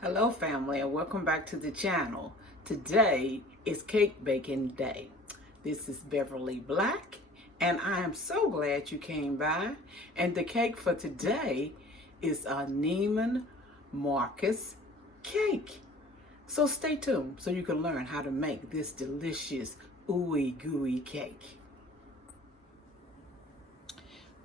Hello family, and welcome back to the channel. Today is cake baking day. This is Beverly Black, and I am so glad you came by. And the cake for today is a Neiman Marcus Cake. So stay tuned so you can learn how to make this delicious ooey gooey cake.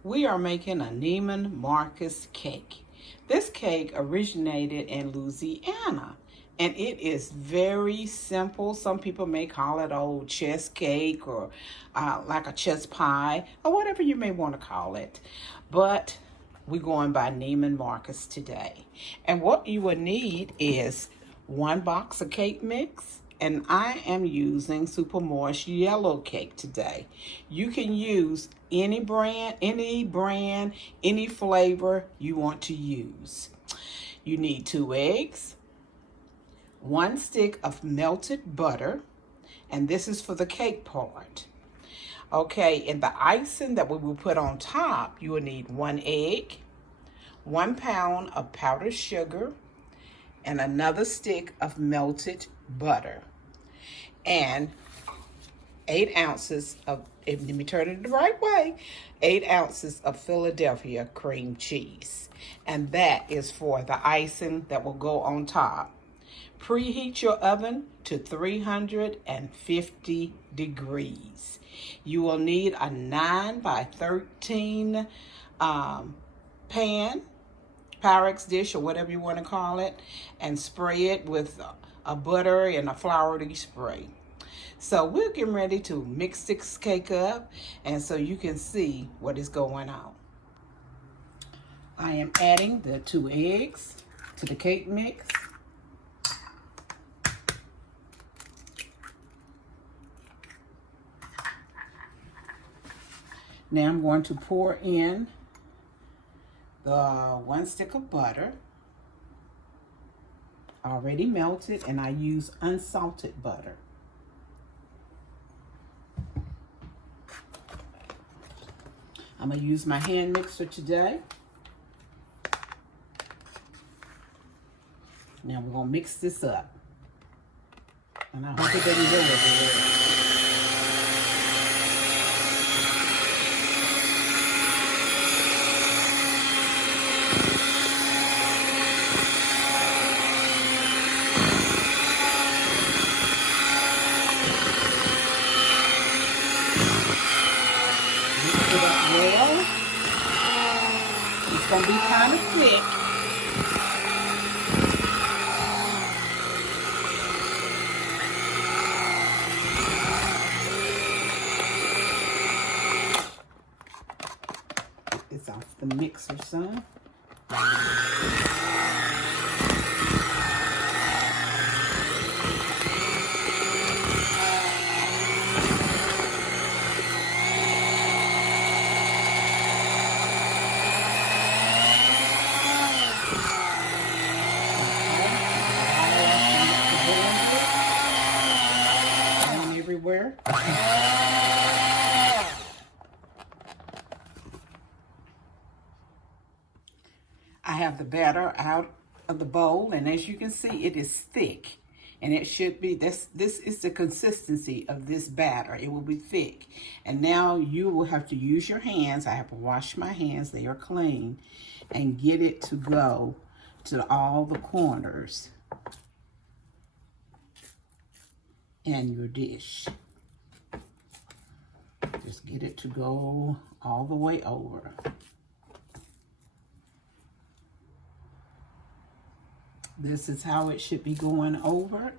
We are making a Neiman Marcus cake. This cake originated in Louisiana, and it is very simple. Some people may call it old chest cake or like a chest pie or whatever you may want to call it. But we're going by Neiman Marcus today. And what you will need is 1 box of cake mix, and I am using Super Moist Yellow Cake today. You can use any brand, any flavor you want to use. You need 2 eggs, 1 stick of melted butter, and this is for the cake part. Okay, in the icing that we will put on top, you will need 1 egg, 1 pound of powdered sugar, and another stick of melted butter, and 8 ounces of, let me turn it the right way, 8 ounces of Philadelphia cream cheese. And that is for the icing that will go on top. Preheat your oven to 350 degrees. You will need a 9 by 13 pan, Pyrex dish, or whatever you want to call it, and spray it with a butter and a floury spray. So we're getting ready to mix this cake up, and so you can see what is going on. I am adding the 2 eggs to the cake mix. Now I'm going to pour in the 1 stick of butter, already melted, and I use unsalted butter. I'm going to use my hand mixer today. Now we're going to mix this up. And I hope it doesn't go everywhere. Well, it's going to be kind of thick. Get this off the mixer, son. Everywhere. I have the batter out of the bowl, and as you can see, it is thick, and it should be, this is the consistency of this batter. It will be thick. And now you will have to use your hands. I have to wash my hands, they are clean, and get it to go to all the corners in your dish. Just get it to go all the way over. This is how it should be going over.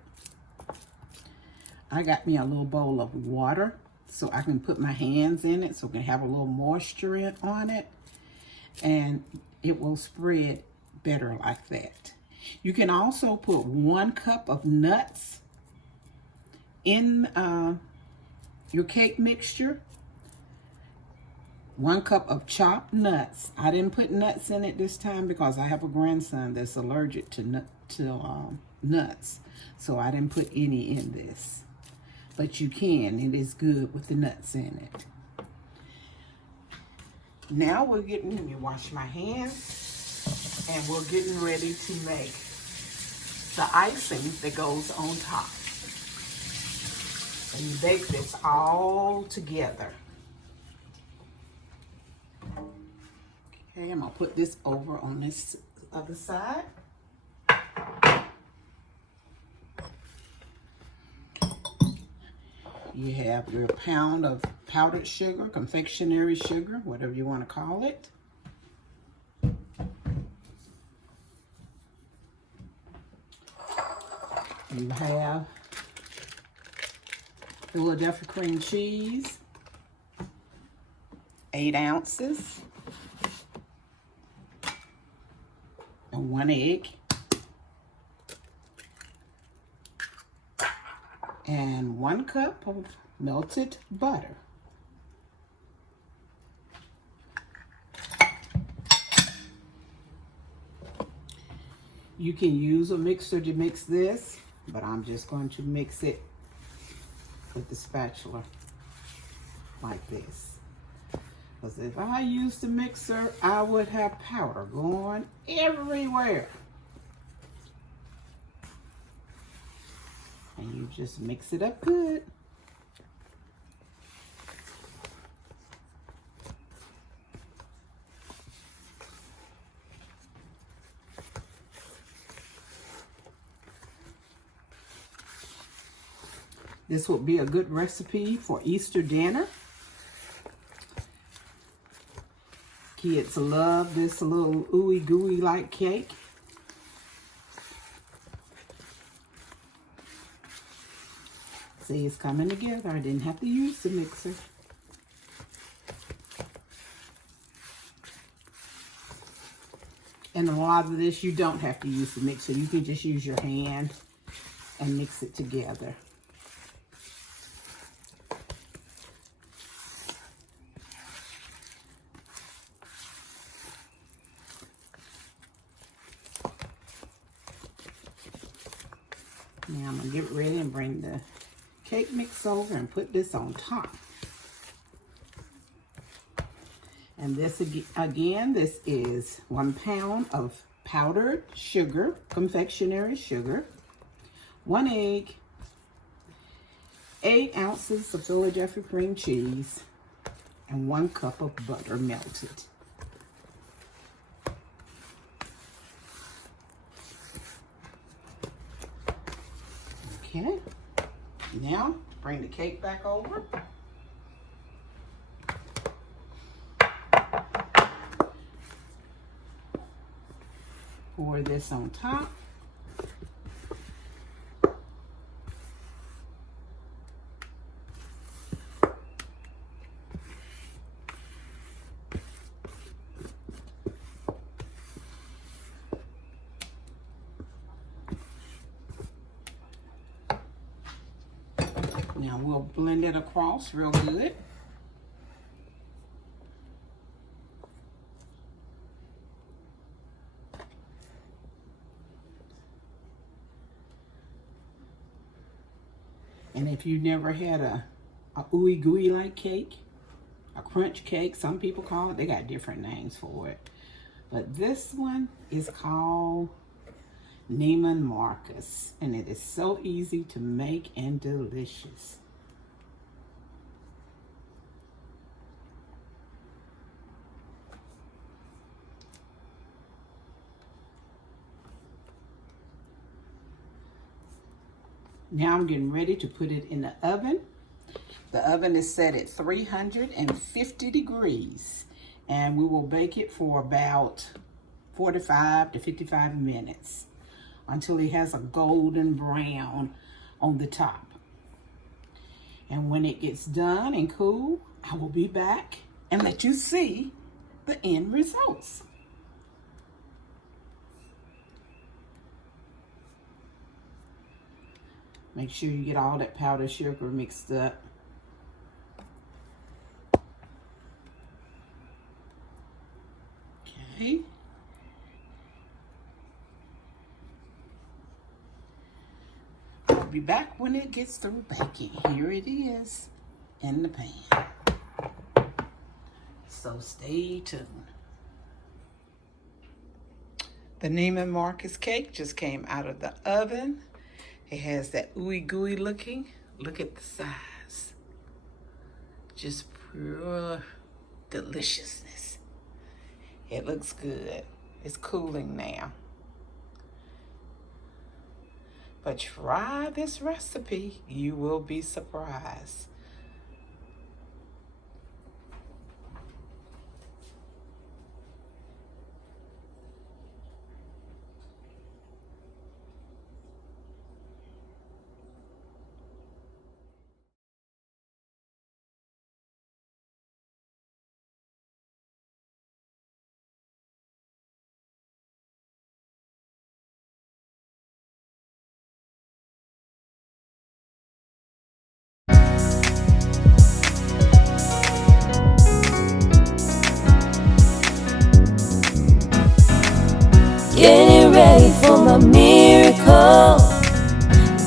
I got me a little bowl of water so I can put my hands in it so it can have a little moisture on it, and it will spread better like that. You can also put 1 cup of nuts in your cake mixture. 1 cup of chopped nuts. I didn't put nuts in it this time because I have a grandson that's allergic to nuts, so I didn't put any in this. But you can, it is good with the nuts in it. Now we're getting, let me wash my hands, and we're getting ready to make the icing that goes on top. And you bake this all together. Okay, I'm gonna put this over on this other side. You have your pound of powdered sugar, confectionery sugar, whatever you want to call it. You have Philadelphia cream cheese, 8 ounces, and 1 egg, and 1 cup of melted butter. You can use a mixer to mix this, but I'm just going to mix it with the spatula like this. Because if I used the mixer, I would have powder going everywhere. And you just mix it up good. This would be a good recipe for Easter dinner. Kids love this little ooey gooey like cake. See, it's coming together. I didn't have to use the mixer. And a lot of this, you don't have to use the mixer. You can just use your hand and mix it together. Now I'm going to get ready and bring the cake mix over and put this on top. And this again, this is 1 pound of powdered sugar, confectionery sugar, 1 egg, 8 ounces of Philadelphia cream cheese, and 1 cup of butter melted. Okay, now bring the cake back over. Pour this on top. Now we'll blend it across real good. And if you never had a ooey gooey like cake, a crunch cake, some people call it, they got different names for it. But this one is called Neiman Marcus, and it is so easy to make and delicious. Now I'm getting ready to put it in the oven. The oven is set at 350 degrees, and we will bake it for about 45 to 55 minutes until it has a golden brown on the top. And when it gets done and cool, I will be back and let you see the end results. Make sure you get all that powdered sugar mixed up. Okay. I'll be back when it gets through baking. Here it is in the pan. So stay tuned. The Neiman Marcus cake just came out of the oven. It has that ooey gooey looking. Look at the size. Just pure deliciousness. It looks good. It's cooling now. But try this recipe. You will be surprised. Getting ready for my miracle,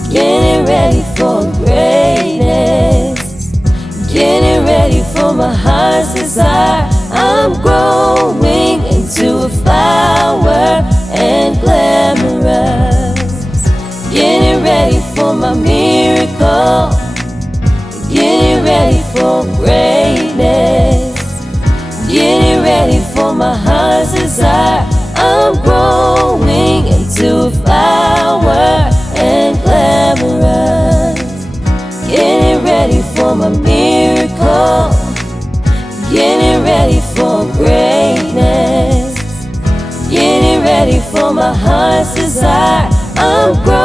getting ready for greatness, getting ready for my heart's desire. I'm growing into a flower and glamorous. Getting ready for my miracle, getting ready for greatness, getting ready for my heart's desire. I'm growing into a flower and glamorous. Getting ready for my miracle, getting ready for greatness, getting ready for my heart's desire. I'm growing